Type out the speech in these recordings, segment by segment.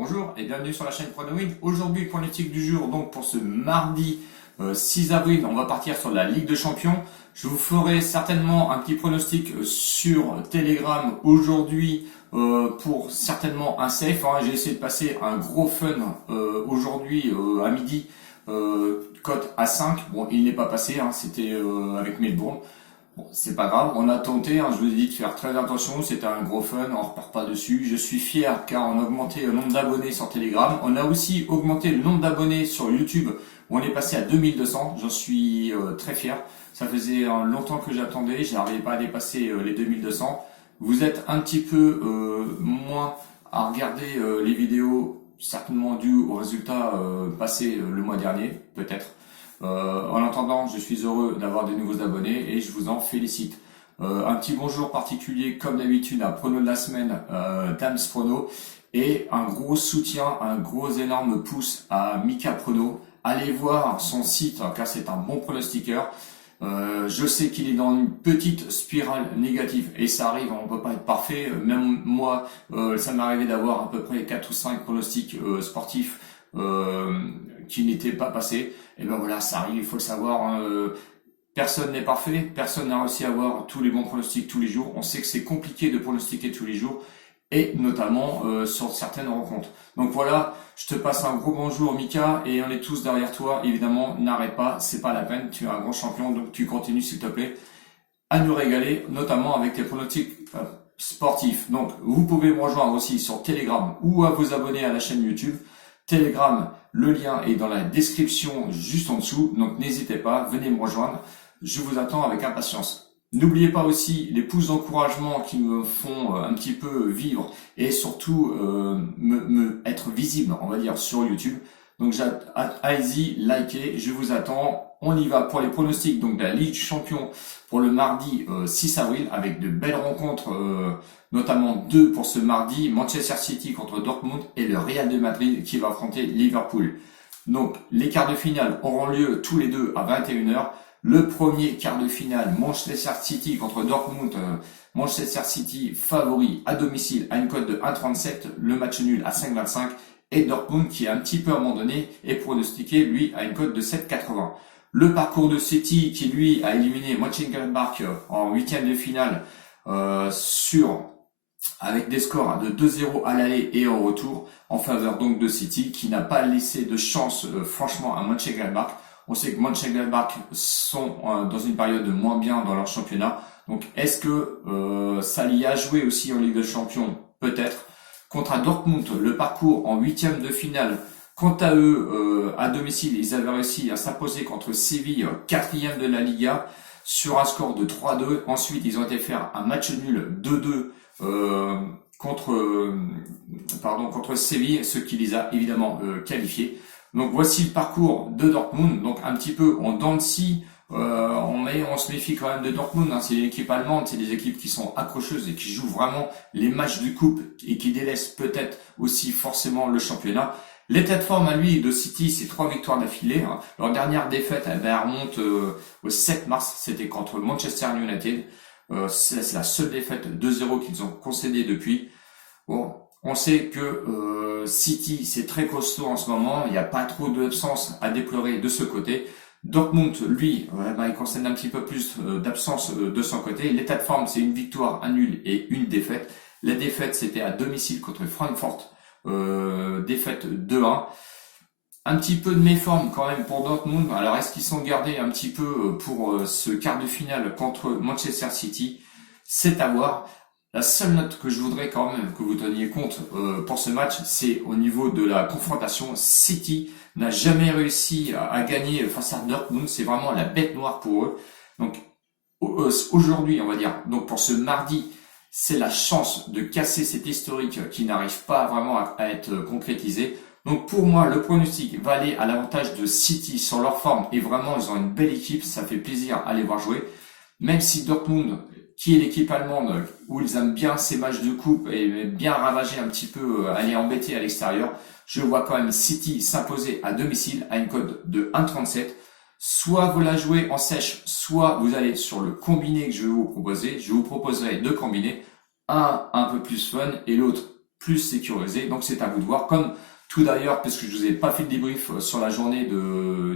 Bonjour et bienvenue sur la chaîne PronoWin. Aujourd'hui, le pronostic du jour, donc pour ce mardi 6 avril, on va partir sur la Ligue des Champions. Je vous ferai certainement un petit pronostic sur Telegram aujourd'hui pour certainement un safe. J'ai essayé de passer un gros fun aujourd'hui à midi, cote à 5. Bon, il n'est pas passé, c'était avec Melbourne. Bon, c'est pas grave, on a tenté, je vous ai dit de faire très attention, c'était un gros fun, on repart pas dessus. Je suis fier car on a augmenté le nombre d'abonnés sur Telegram. On a aussi augmenté le nombre d'abonnés sur YouTube où on est passé à 2200. J'en suis très fier. Ça faisait longtemps que j'attendais, je n'arrivais pas à dépasser les 2200. Vous êtes un petit peu moins à regarder les vidéos, certainement dû aux résultats passés le mois dernier, peut-être. En attendant, je suis heureux d'avoir de nouveaux abonnés et je vous en félicite. Un petit bonjour particulier comme d'habitude à Prono de la semaine, Dams Prono, et un gros soutien, un gros énorme pouce à Mika Prono. Allez voir son site car c'est un bon pronostiqueur. Je sais qu'il est dans une petite spirale négative et ça arrive, on ne peut pas être parfait. Même moi, ça m'est arrivé d'avoir à peu près 4 ou 5 pronostics sportifs qui n'étaient pas passés. Et ben voilà, ça arrive, il faut le savoir. Personne n'est parfait, personne n'a réussi à avoir tous les bons pronostics tous les jours. On sait que c'est compliqué de pronostiquer tous les jours et notamment sur certaines rencontres. Donc voilà, je te passe un gros bonjour Mika et on est tous derrière toi. Évidemment, n'arrête pas, c'est pas la peine, tu es un grand champion, donc tu continues s'il te plaît à nous régaler, notamment avec tes pronostics sportifs. Donc vous pouvez me rejoindre aussi sur Telegram ou à vous abonner à la chaîne YouTube. Telegram, le lien est dans la description juste en dessous, donc n'hésitez pas, venez me rejoindre, je vous attends avec impatience. N'oubliez pas aussi les pouces d'encouragement qui me font un petit peu vivre et surtout être visible, on va dire, sur YouTube. Donc allez-y, likez, je vous attends. On y va pour les pronostics donc de la Ligue des Champions pour le mardi 6 avril avec de belles rencontres, notamment deux pour ce mardi, Manchester City contre Dortmund et le Real de Madrid qui va affronter Liverpool. Donc les quarts de finale auront lieu tous les deux à 21h. Le premier quart de finale, Manchester City contre Dortmund, Manchester City favori à domicile à une cote de 1,37, le match nul à 5,25 et Dortmund qui est un petit peu abandonné et pronostiqué lui à une cote de 7,80. Le parcours de City qui lui a éliminé Mönchengladbach en huitième de finale avec des scores de 2-0 à l'aller et au retour en faveur donc de City qui n'a pas laissé de chance franchement à Mönchengladbach. On sait que Mönchengladbach sont dans une période de moins bien dans leur championnat. Donc est-ce que ça y a joué aussi en Ligue des Champions? Peut-être. Contre à Dortmund, le parcours en huitième de finale, quant à eux, à domicile, ils avaient réussi à s'imposer contre Séville, quatrième de la Liga, sur un score de 3-2. Ensuite, ils ont été faire un match nul 2-2 contre Séville, ce qui les a évidemment qualifiés. Donc voici le parcours de Dortmund, donc un petit peu en dents de scie. On se méfie quand même de Dortmund, c'est une équipe allemande, c'est des équipes qui sont accrocheuses et qui jouent vraiment les matchs du coupe et qui délaissent peut-être aussi forcément le championnat. L'état de forme à lui de City, c'est 3 victoires d'affilée. Leur dernière défaite, elle remonte au 7 mars, c'était contre Manchester United. C'est la seule défaite 2-0 qu'ils ont concédée depuis. Bon, on sait que City, c'est très costaud en ce moment. Il n'y a pas trop d'absence à déplorer de ce côté. Dortmund, lui, il concerne un petit peu plus d'absence de son côté. L'état de forme, c'est une victoire, un nul et une défaite. La défaite, c'était à domicile contre Francfort. Défaite 2-1. Un petit peu de méforme quand même pour Dortmund. Alors est-ce qu'ils sont gardés un petit peu pour ce quart de finale contre Manchester City? C'est à voir. La seule note que je voudrais quand même que vous teniez compte pour ce match, c'est au niveau de la confrontation. City n'a jamais réussi à gagner face à Dortmund. C'est vraiment la bête noire pour eux. Donc aujourd'hui, on va dire, donc pour ce mardi, c'est la chance de casser cet historique qui n'arrive pas vraiment à être concrétisé. Donc pour moi, le pronostic va aller à l'avantage de City sur leur forme et vraiment ils ont une belle équipe, ça fait plaisir à les voir jouer. Même si Dortmund, qui est l'équipe allemande où ils aiment bien ces matchs de coupe et bien ravager un petit peu, aller embêter à l'extérieur, je vois quand même City s'imposer à domicile à une cote de 1,37. Soit vous la jouez en sèche, soit vous allez sur le combiné que je vais vous proposer. Je vous proposerai deux combinés, un peu plus fun et l'autre plus sécurisé. Donc c'est à vous de voir, comme tout d'ailleurs, parce que je vous ai pas fait le débrief sur la journée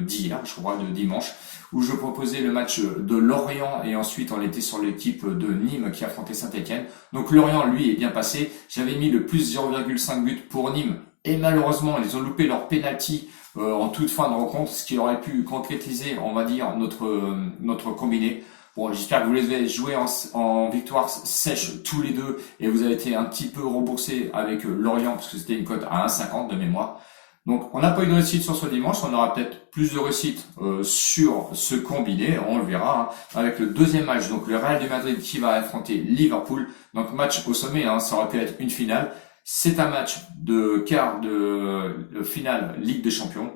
d'hier, je crois, de dimanche, où je proposais le match de Lorient et ensuite on était sur l'équipe de Nîmes qui affrontait Saint-Etienne. Donc Lorient, lui, est bien passé. J'avais mis le plus 0,5 but pour Nîmes et malheureusement, ils ont loupé leur penalty en toute fin de rencontre, ce qui aurait pu concrétiser, on va dire, notre combiné. Bon, j'espère que vous les avez joués en victoire sèche tous les deux et vous avez été un petit peu remboursé avec Lorient parce que c'était une cote à 1,50 de mémoire. Donc, on n'a pas eu de réussite sur ce dimanche, on aura peut-être plus de réussite sur ce combiné, on le verra, hein, avec le deuxième match, donc le Real de Madrid qui va affronter Liverpool. Donc, match au sommet, hein, ça aurait pu être une finale. C'est un match de quart de finale Ligue des Champions.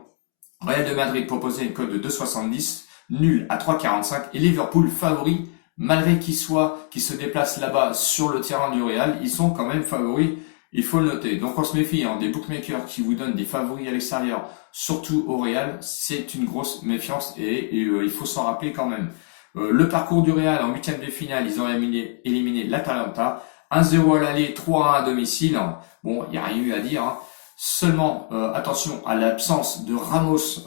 Real de Madrid proposait une cote de 2,70. Nul à 3,45 et Liverpool favori, malgré qu'ils se déplacent là-bas sur le terrain du Real, ils sont quand même favoris, il faut le noter. Donc on se méfie, hein, des bookmakers qui vous donnent des favoris à l'extérieur, surtout au Real, c'est une grosse méfiance et il faut s'en rappeler quand même. Le parcours du Real en huitième de finale, ils ont éliminé l'Atalanta, 1-0 à l'aller, 3-1 à domicile. Bon, il n'y a rien eu à dire, hein. Seulement, attention à l'absence de Ramos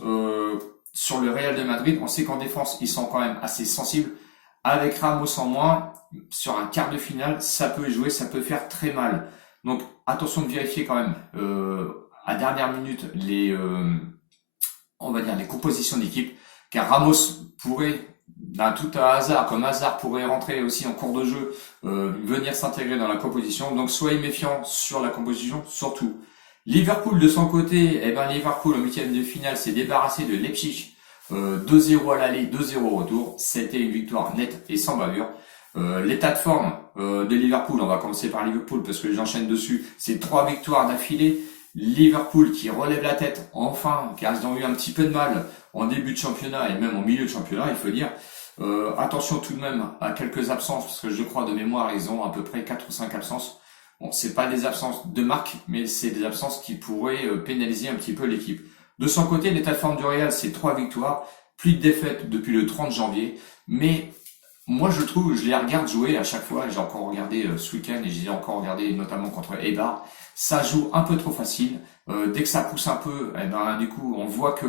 sur le Real de Madrid. On sait qu'en défense, ils sont quand même assez sensibles. Avec Ramos en moins, sur un quart de finale, ça peut jouer, ça peut faire très mal. Donc, attention de vérifier quand même à dernière minute on va dire les compositions d'équipe, car Ramos pourrait, d'un tout à hasard, comme hasard pourrait rentrer aussi en cours de jeu, venir s'intégrer dans la composition. Donc, soyez méfiants sur la composition, surtout. Liverpool de son côté, Liverpool en huitième de finale s'est débarrassé de Leipzig 2-0 à l'aller, 2-0 au retour. C'était une victoire nette et sans bavure. L'état de forme de Liverpool, on va commencer par Liverpool parce que j'enchaîne dessus, c'est 3 victoires d'affilée. Liverpool qui relève la tête enfin, car ils ont eu un petit peu de mal en début de championnat et même en milieu de championnat, il faut dire. Attention tout de même à quelques absences, parce que je crois de mémoire, ils ont à peu près 4 ou 5 absences. Bon, c'est pas des absences de marque, mais c'est des absences qui pourraient pénaliser un petit peu l'équipe. De son côté, l'état de forme du Real, c'est 3 victoires, plus de défaites depuis le 30 janvier. Mais moi, je trouve, je les regarde jouer à chaque fois. J'ai encore regardé ce week-end et j'ai encore regardé notamment contre Eibar. Ça joue un peu trop facile. Dès que ça pousse un peu, du coup, on voit que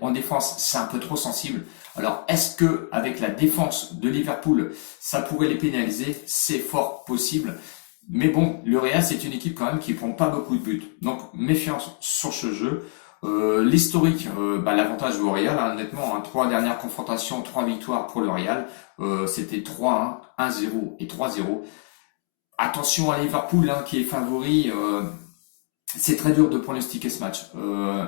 en défense, c'est un peu trop sensible. Alors, est-ce que avec la défense de Liverpool, ça pourrait les pénaliser? C'est fort possible. Mais bon, le Real, c'est une équipe quand même qui prend pas beaucoup de buts. Donc, méfiance sur ce jeu. L'historique, l'avantage au Real, hein, honnêtement, hein, 3 dernières confrontations, 3 victoires pour le Real. C'était 3-1, 1-0 et 3-0. Attention à Liverpool, hein, qui est favori. C'est très dur de pronostiquer ce match.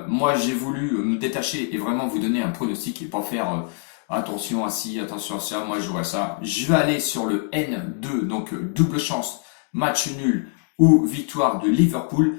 Moi, j'ai voulu me détacher et vraiment vous donner un pronostic et pas faire attention à ci, attention à ça. Moi, je joue à ça. Je vais aller sur le N2, donc double chance. Match nul ou victoire de Liverpool,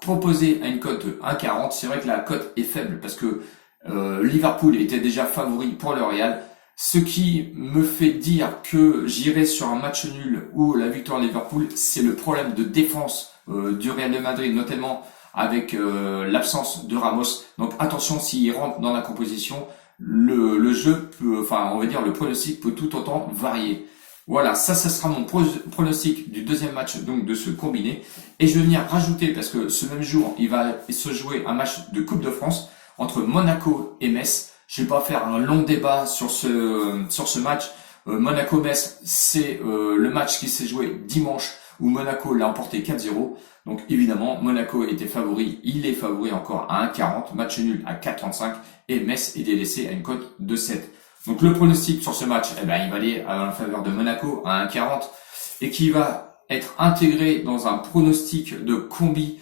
proposé à une cote de 1,40. C'est vrai que la cote est faible parce que Liverpool était déjà favori pour le Real. Ce qui me fait dire que j'irai sur un match nul ou la victoire de Liverpool, c'est le problème de défense du Real de Madrid, notamment avec l'absence de Ramos. Donc attention, s'il rentre dans la composition, le jeu peut, enfin on va dire le pronostic peut tout autant varier. Voilà, ça sera mon pronostic du deuxième match donc de ce combiné. Et je vais venir rajouter, parce que ce même jour, il va se jouer un match de Coupe de France entre Monaco et Metz. Je vais pas faire un long débat sur ce match. Monaco-Metz, c'est le match qui s'est joué dimanche où Monaco l'a emporté 4-0. Donc évidemment, Monaco était favori, il est favori encore à 1,40, match nul à 4,35 et Metz est délaissé à une cote de 7. Donc le pronostic sur ce match, il va aller à la faveur de Monaco à 1,40 et qui va être intégré dans un pronostic de combi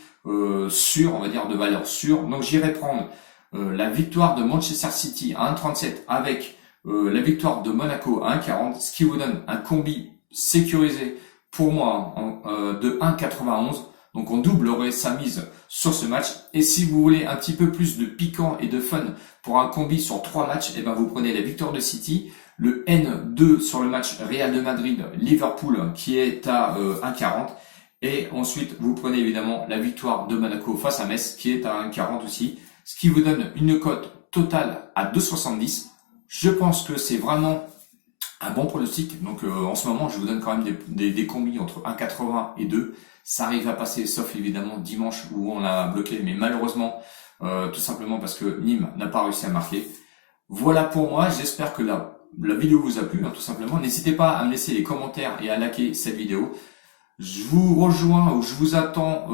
sûr, on va dire de valeur sûre. Donc j'irai prendre la victoire de Manchester City à 1,37 avec la victoire de Monaco à 1,40, ce qui vous donne un combi sécurisé pour moi de 1,91. Donc on doublerait sa mise sur ce match. Et si vous voulez un petit peu plus de piquant et de fun pour un combi sur 3 matchs, vous prenez la victoire de City, le N2 sur le match Real de Madrid-Liverpool qui est à 1,40. Et ensuite vous prenez évidemment la victoire de Monaco face à Metz qui est à 1,40 aussi. Ce qui vous donne une cote totale à 2,70. Je pense que c'est vraiment un bon pronostic. Donc en ce moment, je vous donne quand même des combis entre 1,80 et 2. Ça arrive à passer, sauf évidemment dimanche où on l'a bloqué, mais malheureusement, tout simplement parce que Nîmes n'a pas réussi à marquer. Voilà pour moi, j'espère que la vidéo vous a plu, hein, tout simplement. N'hésitez pas à me laisser les commentaires et à liker cette vidéo. Je vous rejoins ou je vous attends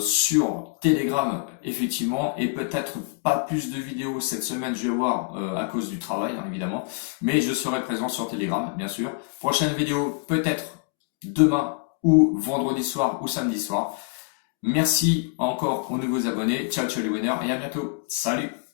sur Telegram, effectivement, et peut-être pas plus de vidéos cette semaine, je vais voir, à cause du travail, hein, évidemment, mais je serai présent sur Telegram, bien sûr. Prochaine vidéo, peut-être demain ou vendredi soir ou samedi soir. Merci encore aux nouveaux abonnés, ciao ciao les winners et à bientôt, salut!